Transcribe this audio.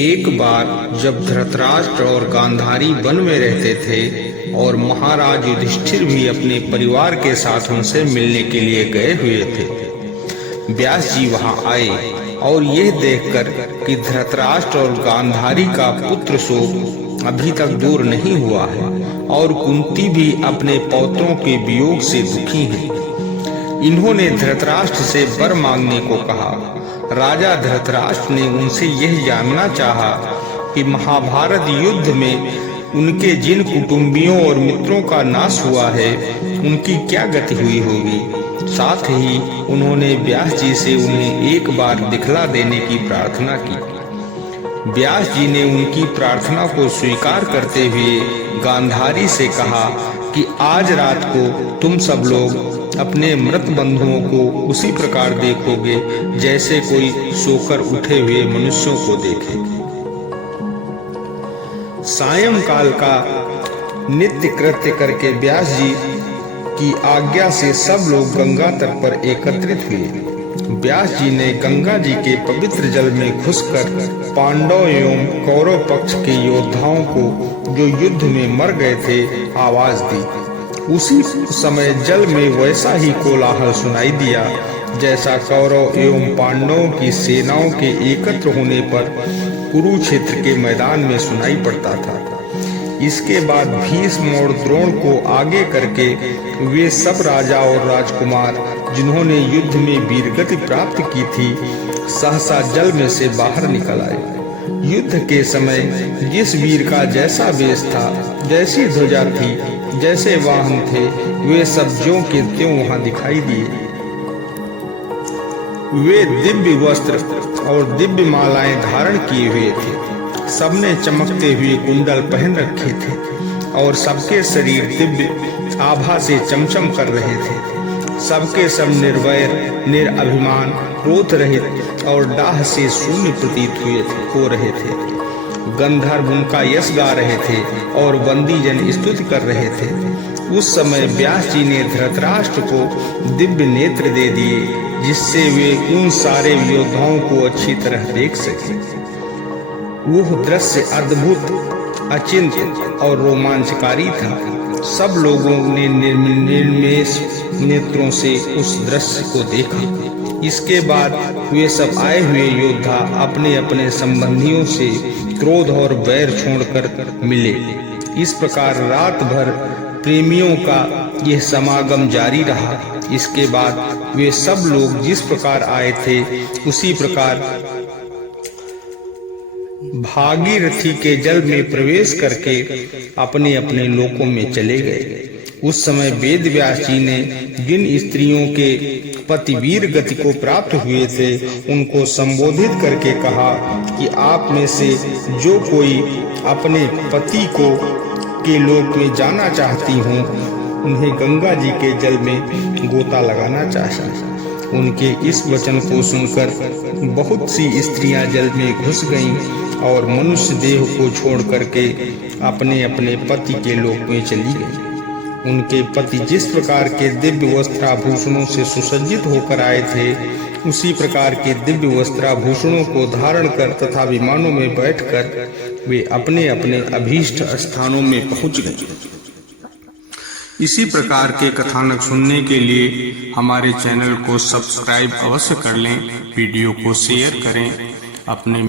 एक बार जब धृतराष्ट्र और गांधारी वन में रहते थे और महाराज युधिष्ठिर भी अपने परिवार के साथ उनसे मिलने के लिए गए हुए थे। व्यास जी वहां आए और यह देखकर कि धृतराष्ट्र और गांधारी का पुत्र शोक अभी तक दूर नहीं हुआ है और कुंती भी अपने पौत्रों के वियोग से दुखी है, इन्होंने धृतराष्ट्र से वर मांगने को कहा। राजा धृतराष्ट्र ने उनसे यह जानना चाहा कि महाभारत युद्ध में उनके जिन कुटुंबियों और मित्रों का नाश हुआ है उनकी क्या गति हुई होगी। साथ ही उन्होंने व्यास जी से उन्हें एक बार दिखला देने की प्रार्थना की। व्यास जी ने उनकी प्रार्थना को स्वीकार करते हुए गांधारी से कहा कि आज रात को तुम सब लोग अपने मृत बंधुओं को उसी प्रकार देखोगे जैसे कोई सोकर उठे हुए मनुष्यों को देखे। सायंकाल का नित्य कृत्य करके व्यास जी की आज्ञा से सब लोग गंगा तट पर एकत्रित हुए। व्यास जी ने गंगा जी के पवित्र जल में घुसकर पांडव एवं कौरव पक्ष के योद्धाओं को जो युद्ध में मर गए थे आवाज दी। उसी समय जल में वैसा ही कोलाहल सुनाई दिया जैसा कौरव एवं पांडवों की सेनाओं के एकत्र होने पर कुरुक्षेत्र के मैदान में सुनाई पड़ता था। इसके बाद भीष्म और द्रोण को आगे करके वे सब राजा और राजकुमार जिन्होंने युद्ध में वीरगति प्राप्त की थी सहसा जल में से बाहर निकल आए। युद्ध के समय जिस वीर का जैसा वेश था, जैसी ध्वजा थी, जैसे वाहन थे, वे सब ज्यों के त्यों वहां दिखाई दिए। वे दिव्य वस्त्र और दिव्य मालाएं धारण किए हुए थे। सबने चमकते हुए कुंडल पहन रखे थे और सबके शरीर दिव्य आभा से चमचम कर रहे थे। सबके सब निर्वैर, निरअभिमान, क्रोध रहित और डाह से शून्य प्रतीत हो रहे थे। गंधर्व उनका यश गा रहे थे और बंदी जन स्तुति कर रहे थे। उस समय व्यास जी ने धृतराष्ट्र को दिव्य नेत्र दे दिए जिससे वे उन सारे योद्धाओं को अच्छी तरह देख सके। वह दृश्य अद्भुत, अचिंत्य और रोमांचकारी था। सब लोगों ने निर्निमेष नेत्रों से उस दृश्य को देखा। इसके बाद वे सब आए हुए योद्धा अपने अपने संबंधियों से क्रोध और वैर छोड़कर मिले। इस प्रकार रात भर प्रेमियों का यह समागम जारी रहा। इसके बाद वे सब लोग जिस प्रकार आए थे उसी प्रकार भागीरथी के जल में प्रवेश करके अपने अपने लोकों में चले गए। उस समय वेद व्यास जी ने जिन स्त्रियों के पति वीर गति को प्राप्त हुए थे उनको संबोधित करके कहा कि आप में से जो कोई अपने पति को के लोक में जाना चाहती हों उन्हें गंगा जी के जल में गोता लगाना चाहिए। उनके इस वचन को सुनकर बहुत सी स्त्रियां जल में घुस गईं और मनुष्य देह को छोड़ करके अपने अपने पति के लोक में चली गईं। उनके पति जिस प्रकार के दिव्य वस्त्राभूषणों से सुसज्जित होकर आए थे उसी प्रकार के दिव्य वस्त्राभूषणों को धारण कर तथा विमानों में बैठकर वे अपने अपने अभीष्ट स्थानों में पहुंच गए। इसी प्रकार के कथानक सुनने के लिए हमारे चैनल को सब्सक्राइब अवश्य कर लें, वीडियो को शेयर करें, अपने